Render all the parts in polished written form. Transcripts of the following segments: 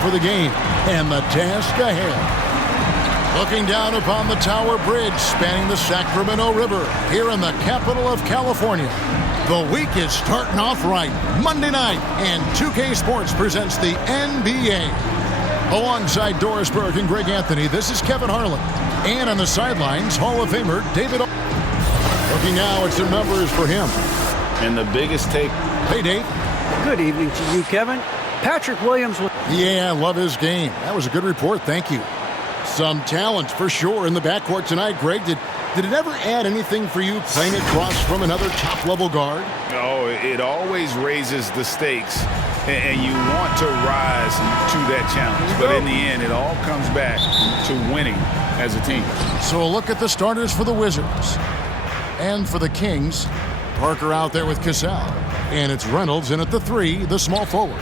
for the game and the task ahead. Looking down upon the Tower Bridge spanning the Sacramento River here in the capital of California. The week is starting off right. Monday night, and 2K Sports presents the NBA. Alongside Doris Burke and Greg Anthony, this is Kevin Harlan. And on the sidelines, Hall of Famer David. Looking now at some numbers for him. And the biggest take. Hey, Dave. Good evening to you, Kevin. Patrick Williams. Yeah, I love his game. That was a good report. Thank you. Some talent for sure in the backcourt tonight, Greg. Did it ever add anything for you playing across from another top-level guard? No, it always raises the stakes, and you want to rise to that challenge. But in the end, it all comes back to winning as a team. So a look at the starters for the Wizards. And for the Kings, Parker out there with Cassell. And it's Reynolds in at the 3, the small forward.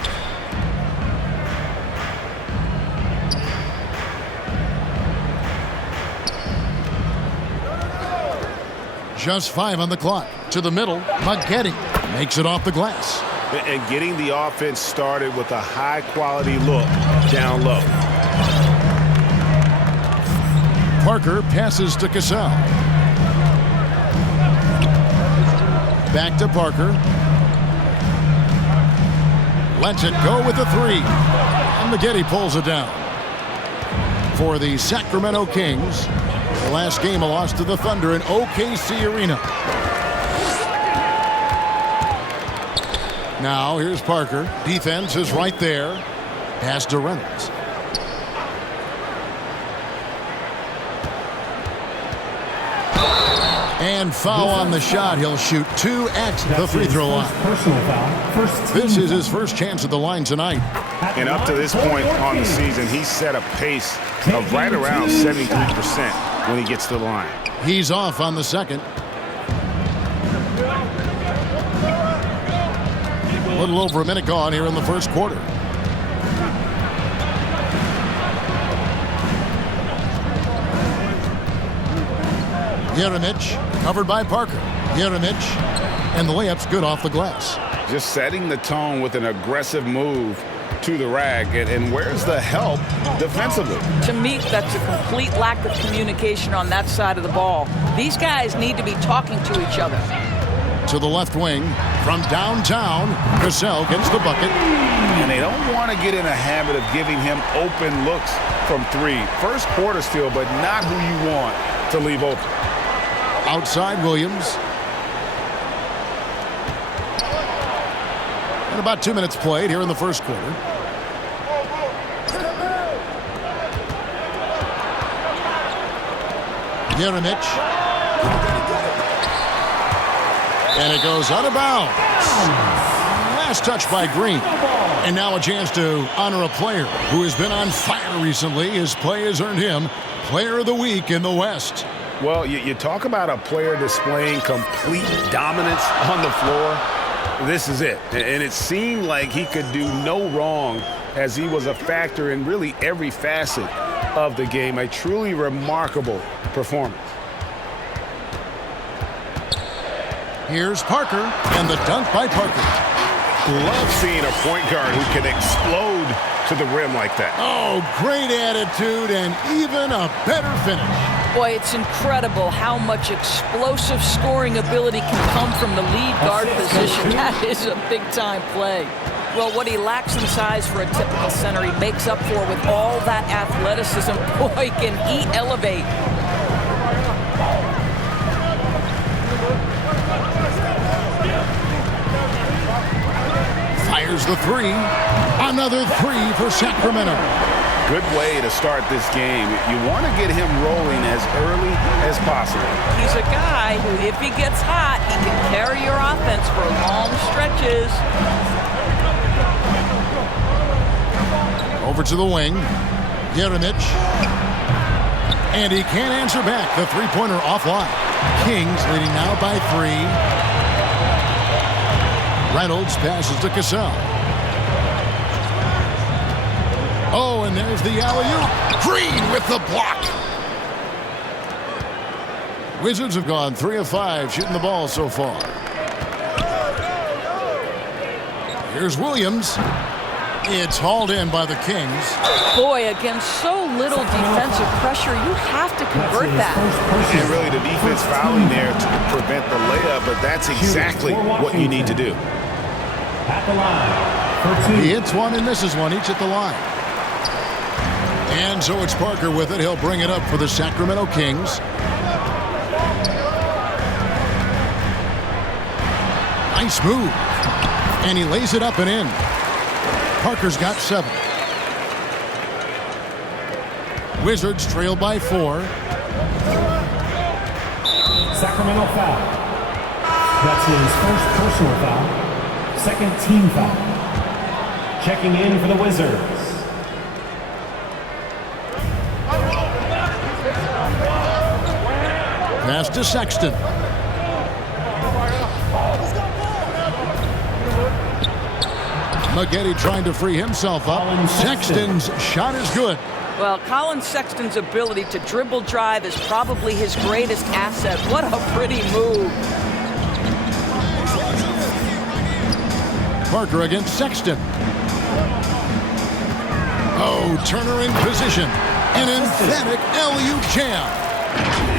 Just 5 on the clock. To the middle, Maggette makes it off the glass. And getting the offense started with a high-quality look down low. Parker passes to Cassell. Back to Parker. Lets it go with the 3. And Maggette pulls it down. For the Sacramento Kings, the last game a loss to the Thunder in OKC Arena. Now here's Parker. Defense is right there. Pass to Reynolds. And foul on the shot. He'll shoot 2 at the free throw line. Personal foul. This is his first chance at the line tonight. And up to this point on the season, he's set a pace of right around 73% when he gets to the line. He's off on the second. A little over a minute gone here in the first quarter. Jeremic covered by Parker. Jeremic, and the layup's good off the glass. Just setting the tone with an aggressive move to the rack. And where's the help defensively? To me, that's a complete lack of communication on that side of the ball. These guys need to be talking to each other. To the left wing from downtown, Cassell gets the bucket. And they don't want to get in a habit of giving him open looks from 3. First quarter still, but not who you want to leave open. Outside Williams. And about 2 minutes played here in the first quarter. Jeremic. And it goes out of bounds. Last touch by Green. And now a chance to honor a player who has been on fire recently. His play has earned him Player of the Week in the West. Well, you talk about a player displaying complete dominance on the floor. This is it. And it seemed like he could do no wrong as he was a factor in really every facet of the game. A truly remarkable performance. Here's Parker, and the dunk by Parker. Love seeing a point guard who can explode to the rim like that. Oh, great attitude and even a better finish. Boy, it's incredible how much explosive scoring ability can come from the lead guard position. That is a big-time play. Well, what he lacks in size for a typical center, he makes up for with all that athleticism. Boy, can he elevate. Fires the 3. Another 3 for Sacramento. Good way to start this game. You want to get him rolling as early as possible. He's a guy who, if he gets hot, he can carry your offense for long stretches. Over to the wing. Jeremic. And he can't answer back. The three-pointer offline. Kings leading now by 3. Reynolds passes to Cassell. Oh, and there's the alley-oop. Green with the block. Wizards have gone 3 of 5 shooting the ball so far. Here's Williams. It's hauled in by the Kings. Boy, against so little defensive pressure, you have to convert that. And really the defense fouling there to prevent the layup, but that's exactly what you need to do. At the line for 2. He hits one and misses one, each at the line. And so it's Parker with it. He'll bring it up for the Sacramento Kings. Nice move. And he lays it up and in. Parker's got 7. Wizards trail by 4. Sacramento foul. That's his first personal foul. Second team foul. Checking in for the Wizards. Pass to Sexton. Maggette trying to free himself up. Sexton's shot is good. Well, Colin Sexton's ability to dribble drive is probably his greatest asset. What a pretty move. Parker against Sexton. Oh, Turner in position. An emphatic alley-oop jam.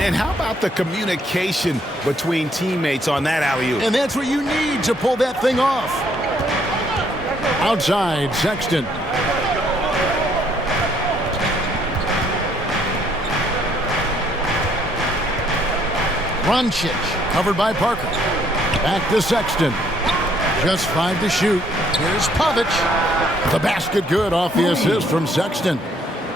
And how about the communication between teammates on that alley-oop? And that's what you need to pull that thing off. Outside, Sexton. Doncic, covered by Parker. Back to Sexton. Just 5 to shoot. Here's Pavic. The basket good off the assist from Sexton.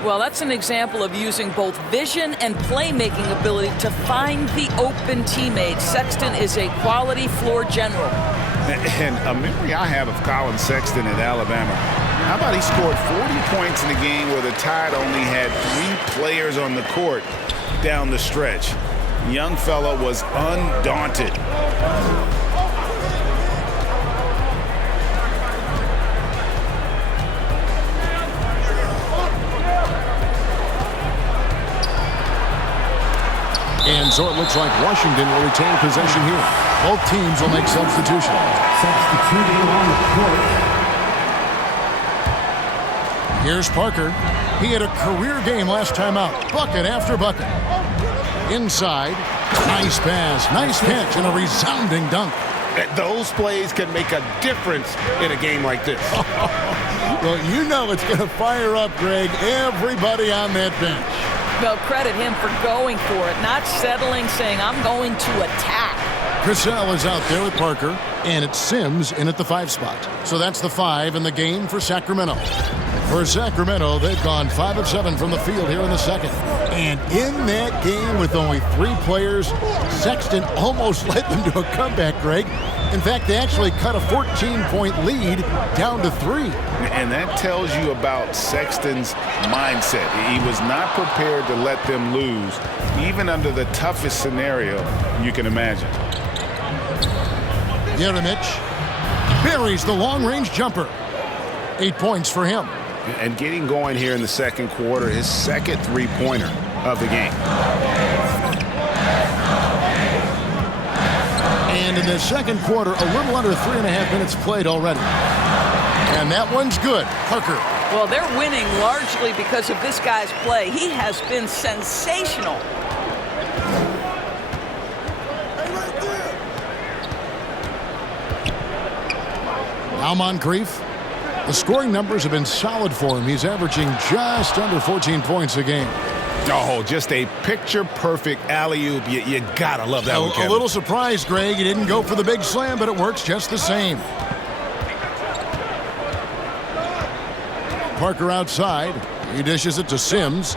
Well, that's an example of using both vision and playmaking ability to find the open teammate. Sexton is a quality floor general. And a memory I have of Colin Sexton at Alabama. How about he scored 40 points in a game where the Tide only had 3 players on the court down the stretch. Young fella was undaunted. And so it looks like Washington will retain possession here. Both teams will make substitutions. Substituting on the court. Here's Parker. He had a career game last time out. Bucket after bucket. Inside. Nice pass. Nice catch and a resounding dunk. Those plays can make a difference in a game like this. Well, you know it's going to fire up, Greg, everybody on that bench. Well, credit him for going for it, not settling, saying, I'm going to attack. Cassell is out there with Parker, and it's Sims in at the 5 spot. So that's the 5 in the game for Sacramento. For Sacramento, they've gone 5 of 7 from the field here in the second. And in that game with only 3 players, Sexton almost led them to a comeback, Greg. In fact, they actually cut a 14-point lead down to 3. And that tells you about Sexton's mindset. He was not prepared to let them lose, even under the toughest scenario you can imagine. Jeremic buries the long-range jumper. 8 points for him. And getting going here in the second quarter, his second three-pointer of the game. And in the second quarter, a little under 3.5 minutes played already. And that one's good. Parker. Well, they're winning largely because of this guy's play. He has been sensational. Now Moncrief. The scoring numbers have been solid for him. He's averaging just under 14 points a game. Oh, just a picture-perfect alley-oop. You gotta love that one, Kevin. A little surprised, Greg. He didn't go for the big slam, but it works just the same. Parker outside. He dishes it to Sims.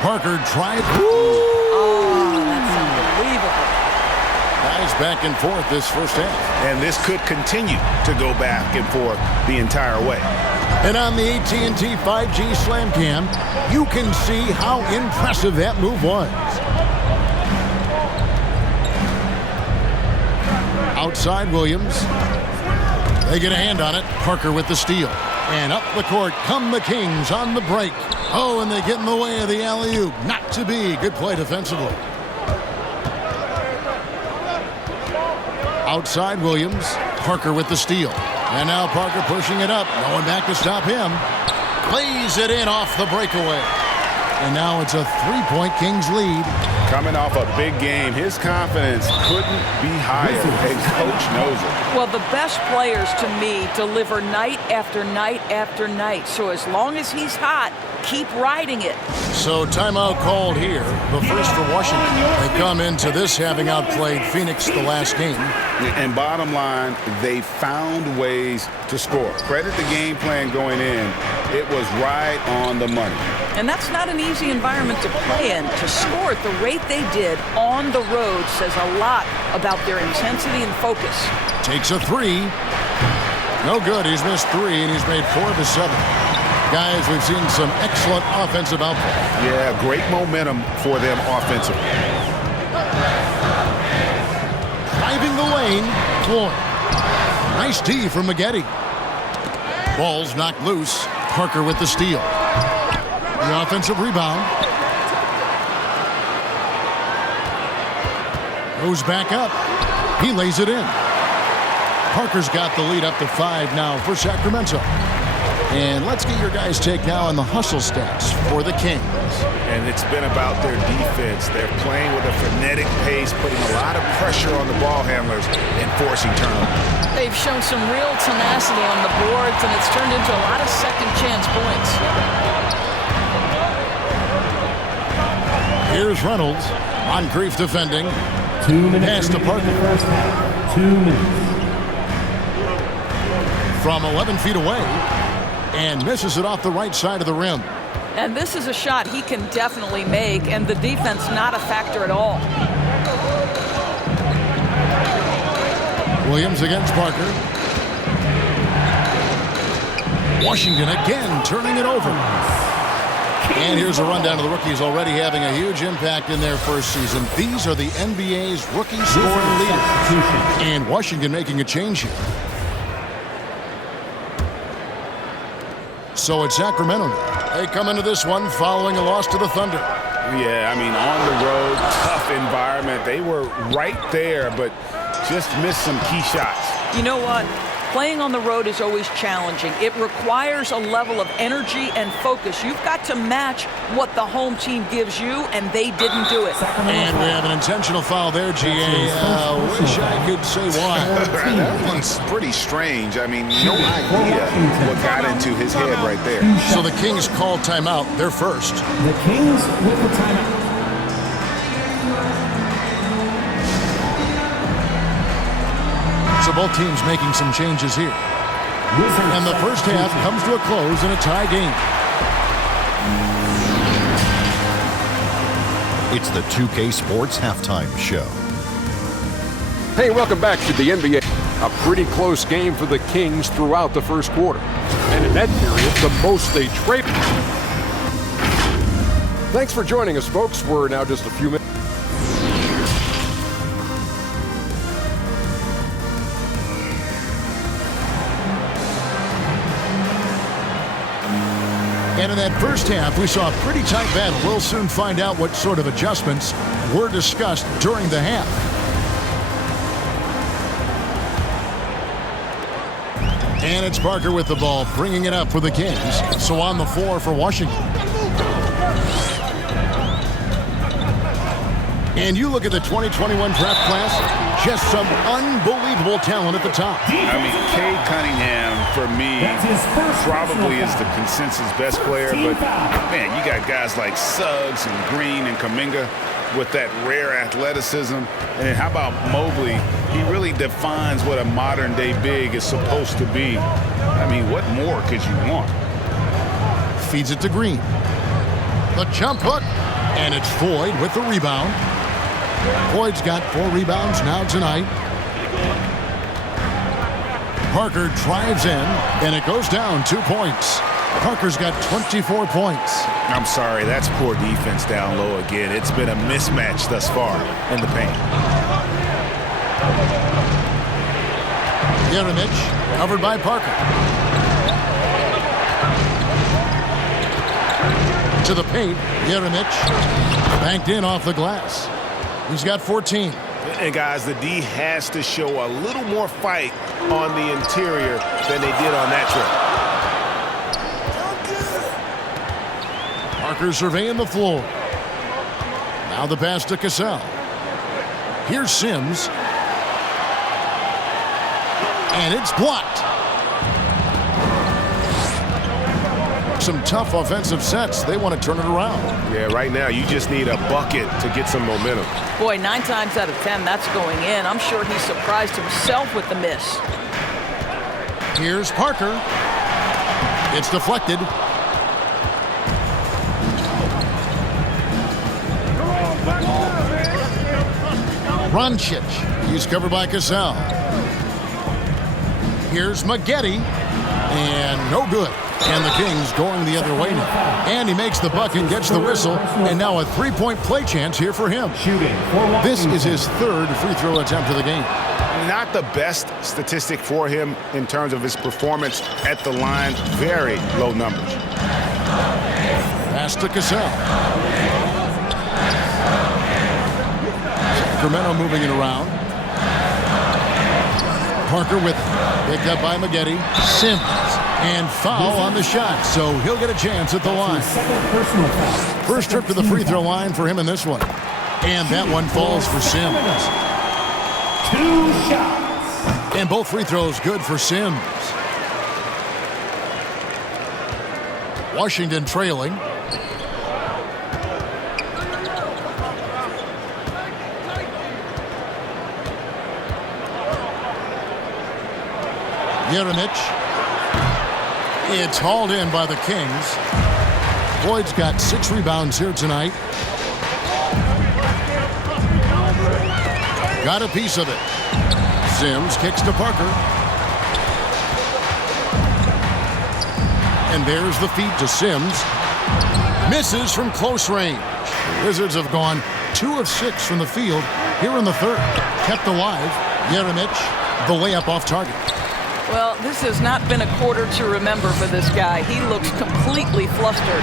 Parker drive. Oh, that's unbelievable. Guys back and forth this first half. And this could continue to go back and forth the entire way. And on the AT&T 5G Slam Cam, you can see how impressive that move was. Outside Williams. They get a hand on it. Parker with the steal. And up the court come the Kings on the break. Oh, and they get in the way of the alley-oop. Not to be. Good play defensively. Outside Williams. Parker with the steal. And now Parker pushing it up. No one back to stop him. Lays it in off the breakaway. And now it's a 3-point Kings lead. Coming off a big game, his confidence couldn't be higher, and Coach knows it. Well, the best players, to me, deliver night after night after night. So as long as he's hot, keep riding it. So timeout called here, the first for Washington. They come into this having outplayed Phoenix the last game. And bottom line, they found ways to score. Credit the game plan going in. It was right on the money. And that's not an easy environment to play in. To score at the rate they did on the road says a lot about their intensity and focus. Takes a three. No good. He's missed 3, and he's made 4 of his 7. Guys, we've seen some excellent offensive output. Yeah, great momentum for them offensively. Driving the lane, Floyd. Nice D from Maggette. Ball's knocked loose. Parker with the steal. The offensive rebound. Goes back up. He lays it in. Parker's got the lead up to 5 now for Sacramento. And let's get your guys' take now on the hustle stats for the Kings. And it's been about their defense. They're playing with a frenetic pace, putting a lot of pressure on the ball handlers and forcing turnovers. They've shown some real tenacity on the boards, and it's turned into a lot of second chance points. Here's Reynolds. Moncrief defending. 2 minutes Pass to Parker. in the first half. 2 minutes. From 11 feet away. And misses it off the right side of the rim. And this is a shot he can definitely make, and the defense not a factor at all. Williams against Parker. Washington again turning it over. And here's a rundown of the rookies already having a huge impact in their first season. These are the NBA's rookie scoring leaders. And Washington making a change here. So it's Sacramento now. They come into this one following a loss to the Thunder. Yeah, I mean, on the road, tough environment. They were right there, but just missed some key shots. You know what? Playing on the road is always challenging. It requires a level of energy and focus. You've got to match what the home team gives you, and they didn't do it. And we have an intentional foul there, GA. Wish I could say why. That one's pretty strange. I mean, no idea what got into his head right there. So the Kings call timeout. They're first. The Kings with the timeout. So both teams making some changes here. And the first half comes to a close in a tie game. It's the 2K Sports Halftime Show. Hey, welcome back to the NBA. A pretty close game for the Kings throughout the first quarter. And in that period, the most they traded. Thanks for joining us, folks. We're now just a few minutes. And in that first half, we saw a pretty tight battle. We'll soon find out what sort of adjustments were discussed during the half. And it's Parker with the ball, bringing it up for the Kings. So on the floor for Washington. And you look at the 2021 draft class, just some unbelievable talent at the top. I mean, Cade Cunningham, for me, probably is the consensus best player. But, man, you got guys like Suggs and Green and Kuminga with that rare athleticism. And then how about Mobley? He really defines what a modern-day big is supposed to be. I mean, what more could you want? Feeds it to Green. The jump hook, and it's Floyd with the rebound. Floyd's got 4 rebounds now tonight. Parker drives in, and it goes down 2 points. Parker's got 24 points. I'm sorry, that's poor defense down low again. It's been a mismatch thus far in the paint. Jeremic covered by Parker. To the paint, Jeremic banked in off the glass. He's got 14. And, guys, the D has to show a little more fight on the interior than they did on that trip. Parker surveying the floor. Now the pass to Cassell. Here's Sims. And it's blocked. Some tough offensive sets. They want to turn it around. Yeah, right now you just need a bucket to get some momentum. Boy, 9 times out of 10, that's going in. I'm sure he surprised himself with the miss. Here's Parker. It's deflected. Roncic. He's covered by Cassell. Here's Maggette. And no good. And the Kings going the other way now. And he makes the bucket, gets the whistle, and now a three-point play chance here for him. This is his third free throw attempt of the game. Not the best statistic for him in terms of his performance at the line. Very low numbers. Pass to Cassell. Sacramento moving it around. Parker with it. Picked up by Maggette. Sims. And foul on the shot, so he'll get a chance at the line. First trip to the free throw line for him in this one. And that one falls for Sims. 2 shots. And both free throws good for Sims. Washington trailing. Jeremic. It's hauled in by the Kings. Boyd's got 6 rebounds here tonight. Got a piece of it. Sims kicks to Parker. And there's the feed to Sims. Misses from close range. The Wizards have gone 2 of 6 from the field here in the third. Kept alive. Jeremic, the layup off target. Well, this has not been a quarter to remember for this guy. He looks completely flustered.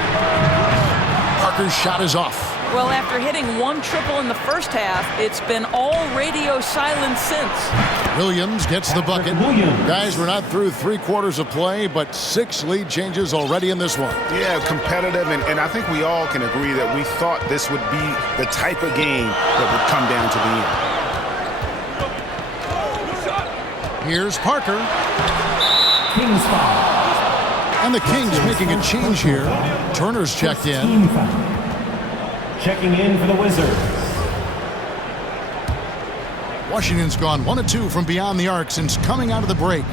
Parker's shot is off. Well, after hitting 1 triple in the first half, it's been all radio silence since. Williams gets the bucket. Guys, we're not through 3 quarters of play, but 6 lead changes already in this one. Yeah, competitive, and I think we all can agree that we thought this would be the type of game that would come down to the end. Here's Parker. Kings foul. And the Kings making a change here. Turner's checked in. Checking in for the Wizards. Washington's gone 1 of 2 from beyond the arc since coming out of the break.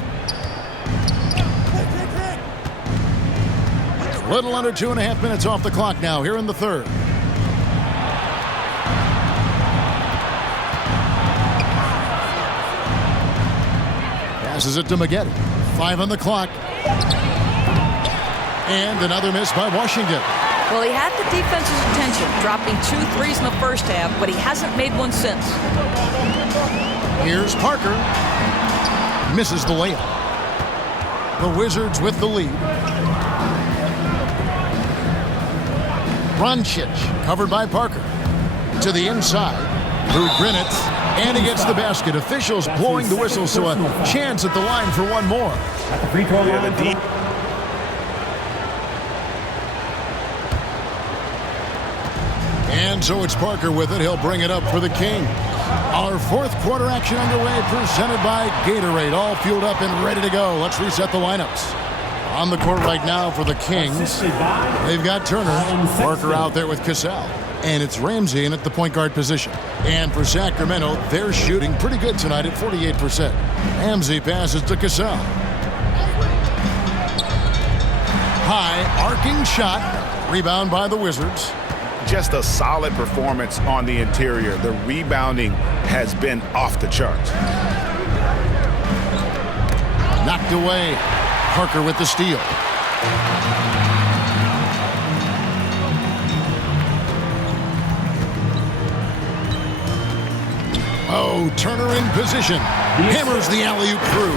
A little under 2.5 minutes off the clock now here in the third. Passes it to Maggette. 5 on the clock. And another miss by Washington. Well, he had the defense's attention, dropping 2 threes in the first half, but he hasn't made one since. Here's Parker. Misses the layup. The Wizards with the lead. Roncic covered by Parker. To the inside. Through Griffith. And he gets the basket. Officials blowing the whistle, so a chance at the line for one more. At the free throw line. And so it's Parker with it. He'll bring it up for the Kings. Our 4th quarter action underway, presented by Gatorade. All fueled up and ready to go. Let's reset the lineups. On the court right now for the Kings, they've got Turner. Parker out there with Cassell. And it's Ramsey in at the point guard position. And for Sacramento, they're shooting pretty good tonight at 48%. Ramsey passes to Cassell. High arcing shot. Rebound by the Wizards. Just a solid performance on the interior. The rebounding has been off the charts. Knocked away. Parker with the steal. Oh, Turner in position. Hammers the alley-oop through.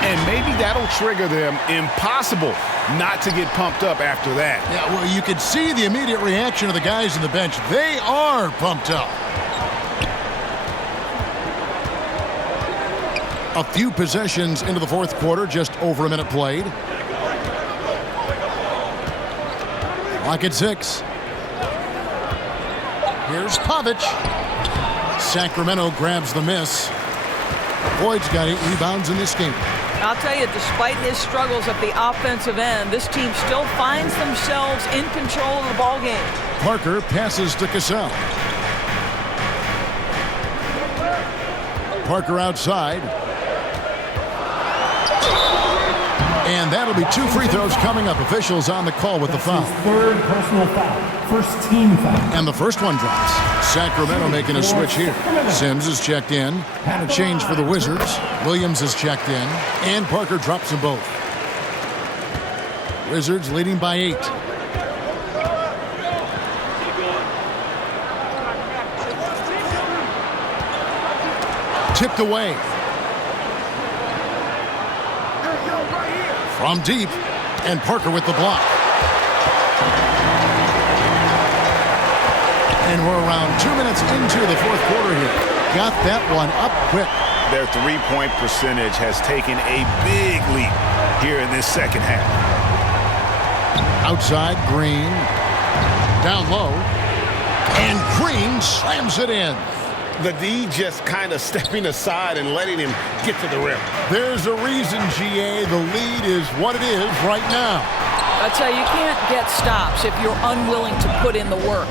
And maybe that'll trigger them. Impossible not to get pumped up after that. Yeah, well, you could see the immediate reaction of the guys on the bench. They are pumped up. A few possessions into the fourth quarter, just over a minute played. Clock at 6. Here's Pavic. Sacramento grabs the miss. Boyd's got 8 rebounds in this game. I'll tell you, despite his struggles at the offensive end, this team still finds themselves in control of the ball game. Parker passes to Cassell. Parker outside. And that'll be 2 free throws coming up. Officials on the call with the foul. Third personal foul. First team foul. And the first one drops. Sacramento making a switch here. Sims is checked in. And a change for the Wizards. Williams is checked in. And Parker drops them both. Wizards leading by 8. Tipped away. From deep, and Parker with the block. And we're around 2 minutes into the fourth quarter here. Got that one up quick. Their three-point percentage has taken a big leap here in this second half. Outside, Green. Down low. And Green slams it in. The D just kind of stepping aside and letting him get to the rim. There's a reason, GA. The lead is what it is right now. I tell you, you can't get stops if you're unwilling to put in the work.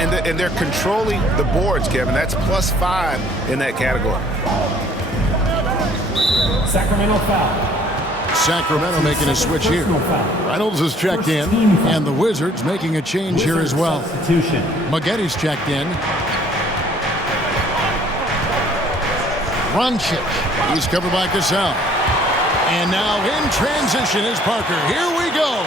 And they're controlling the boards, Kevin. That's +5 in that category. Sacramento foul. Sacramento making a switch here. Reynolds is checked in, and the Wizards making a change here as well. Maggetti's checked in. Runchik. He's covered by Cassell. And now in transition is Parker. Here we go.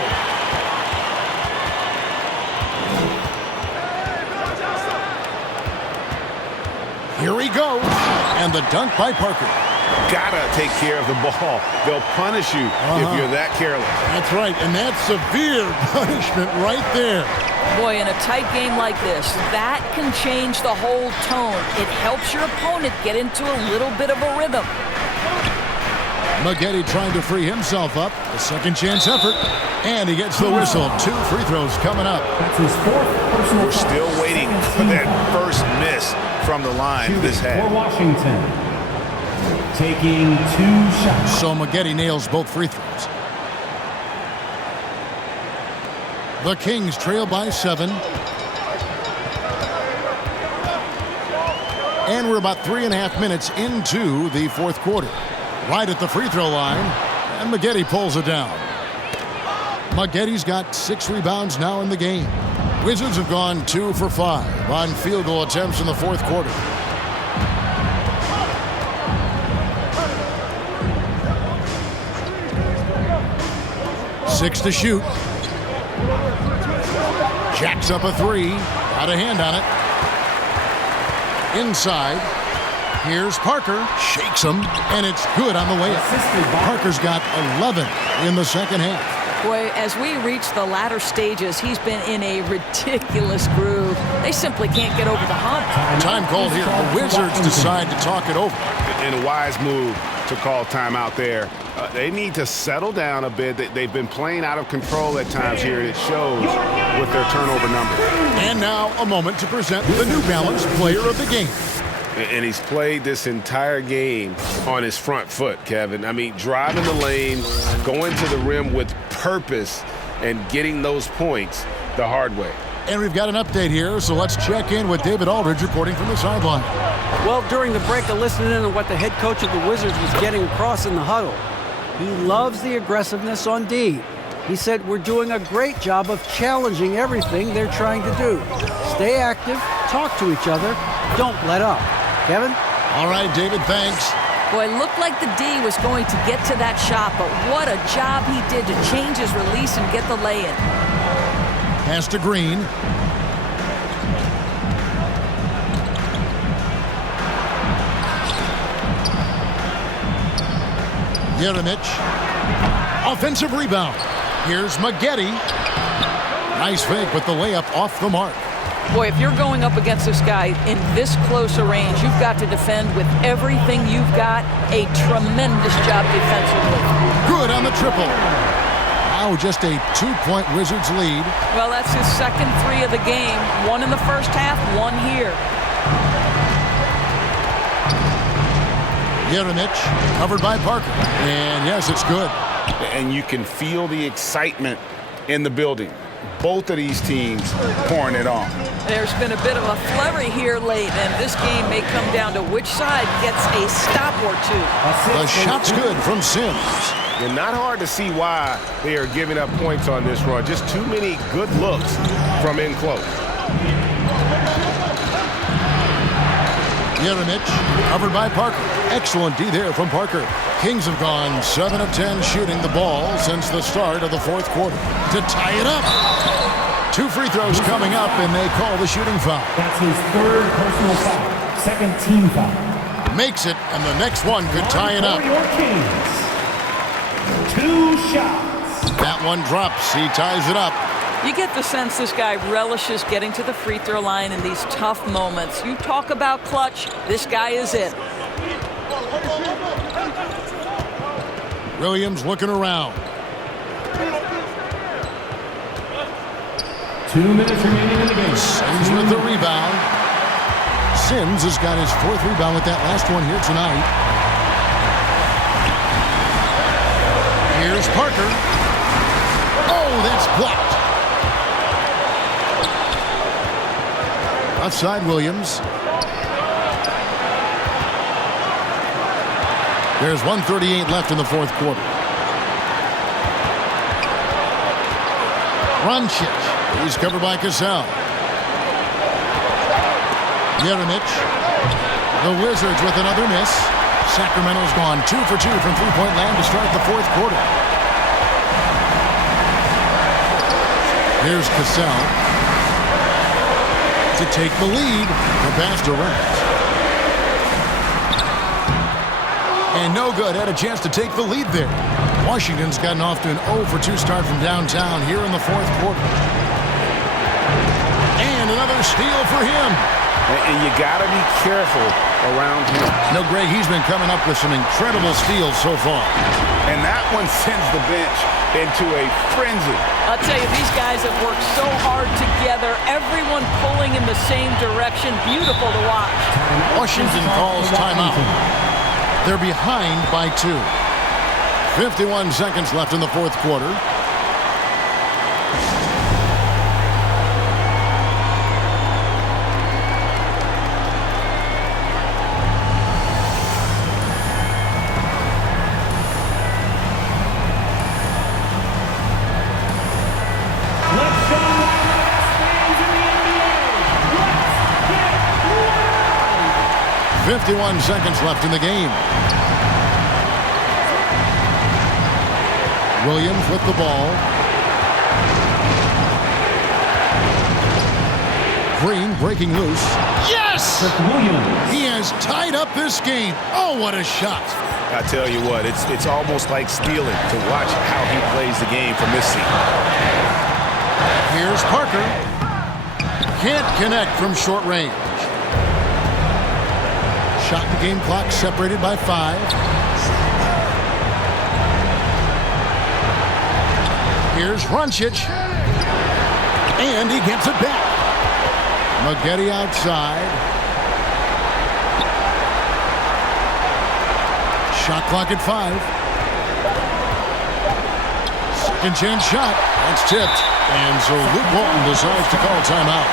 Here he goes. And the dunk by Parker. Gotta take care of the ball. They'll punish you if you're that careless. That's right, and that's severe punishment right there. Boy, in a tight game like this, that can change the whole tone. It helps your opponent get into a little bit of a rhythm. Maggetti trying to free himself up. A second chance effort. And he gets the whistle. 2 free throws coming up. That's his fourth personal We're still waiting for that first miss from the line this half. For Washington, taking 2 shots. So Maggetti nails both free throws. The Kings trail by 7. And we're about 3.5 minutes into the fourth quarter. Right at the free throw line, and Maggetti pulls it down. Maggetti's got 6 rebounds now in the game. Wizards have gone 2 for 5 on field goal attempts in the fourth quarter. Six to shoot. Jacks up a 3. Got a hand on it. Inside. Here's Parker. Shakes him. And it's good on the layup. Parker's got 11 in the second half. Boy, as we reach the latter stages, he's been in a ridiculous groove. They simply can't get over the hump. Time called here. The Wizards decide to talk it over. And a wise move to call timeout there. They need to settle down a bit. They've been playing out of control at times here, and it shows with their turnover numbers. And now a moment to present the New Balance Player of the Game. And he's played this entire game on his front foot, Kevin. I mean, driving the lane, going to the rim with purpose, and getting those points the hard way. And we've got an update here, so let's check in with David Aldridge reporting from the sideline. Well, during the break, I listened in on what the head coach of the Wizards was getting across in the huddle. He loves the aggressiveness on D. He said, we're doing a great job of challenging everything they're trying to do. Stay active, talk to each other, don't let up. Kevin? All right, David, thanks. Boy, it looked like the D was going to get to that shot, but what a job he did to change his release and get the lay-in. Pass to Green. Jeremic. Offensive rebound. Here's Maggetti. Nice fake with the layup off the mark. Boy, if you're going up against this guy in this close a range, you've got to defend with everything you've got. A tremendous job defensively. Good on the triple. Now just a 2-point Wizards lead. Well, that's his second 3 of the game. 1 in the first half, 1 here. Jeremic covered by Parker. And yes, it's good. And you can feel the excitement in the building. Both of these teams pouring it on. There's been a bit of a flurry here late, and this game may come down to which side gets a stop or two. The shot's good from Sims. And not hard to see why they are giving up points on this run. Just too many good looks from in close. Jeremic covered by Parker. Excellent D there from Parker. Kings have gone 7 of 10 shooting the ball since the start of the fourth quarter. To tie it up. 2 free throws coming up, and they call the shooting foul. That's his 3rd personal foul. 2nd team foul. Makes it, and the next one could tie it up. York Kings. 2 shots. That one drops. He ties it up. You get the sense this guy relishes getting to the free throw line in these tough moments. You talk about clutch, this guy is it. Williams looking around. 2 minutes remaining in the game. Sims with the rebound. Sims has got his 4th rebound with that last one here tonight. Here's Parker. Oh, that's blocked. Outside Williams. There's 1:38 left in the fourth quarter. Runchich. He's covered by Cassell. Jeremic. The Wizards with another miss. Sacramento's gone 2 for 2 from three-point land to start the fourth quarter. Here's Cassell to take the lead. The pass to Rent. And no good. Had a chance to take the lead there. Washington's gotten off to an 0 for 2 start from downtown here in the fourth quarter. And another steal for him. And you got to be careful around him. No, Greg, he's been coming up with some incredible steals so far. And that one sends the bench into a frenzy. I'll tell you, these guys have worked so hard together, everyone pulling in the same direction. Beautiful to watch. Washington calls timeout. They're behind by 2. 51 seconds left in the fourth quarter. Let's show the best fans in the NBA. Let's get wild. 51 seconds left in the game. Williams with the ball. Green breaking loose. Yes! Williams. He has tied up this game. Oh, what a shot. I tell you what, it's almost like stealing to watch how he plays the game from this seat. Here's Parker. Can't connect from short range. Shot and game clock separated by 5. Here's Runchich. And he gets it back. Maggette outside. Shot clock at 5. Second chance shot. That's tipped. And so Luke Walton decides to call timeout.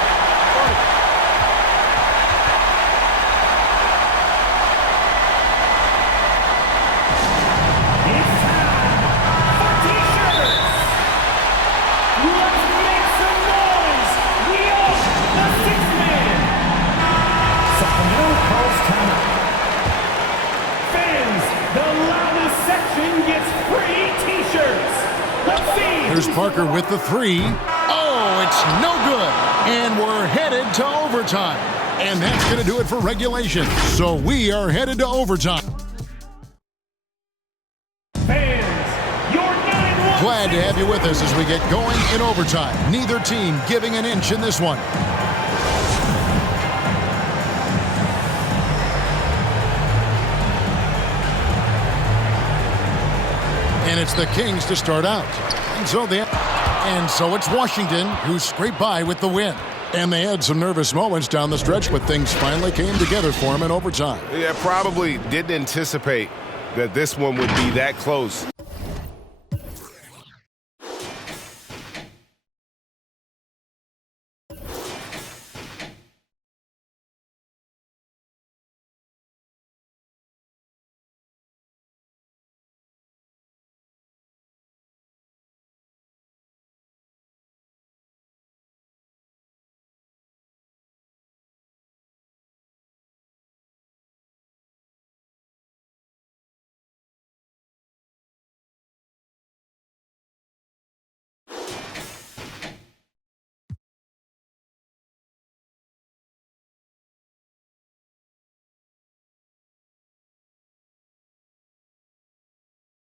Here's Parker with the 3. Oh, it's no good. And we're headed to overtime. And that's going to do it for regulation. So we are headed to overtime. Fans, your 9-1. Glad to have you with us as we get going in overtime. Neither team giving an inch in this one. And it's the Kings to start out. And so it's Washington who scraped by with the win. And they had some nervous moments down the stretch, but things finally came together for them in overtime. Yeah, probably didn't anticipate that this one would be that close.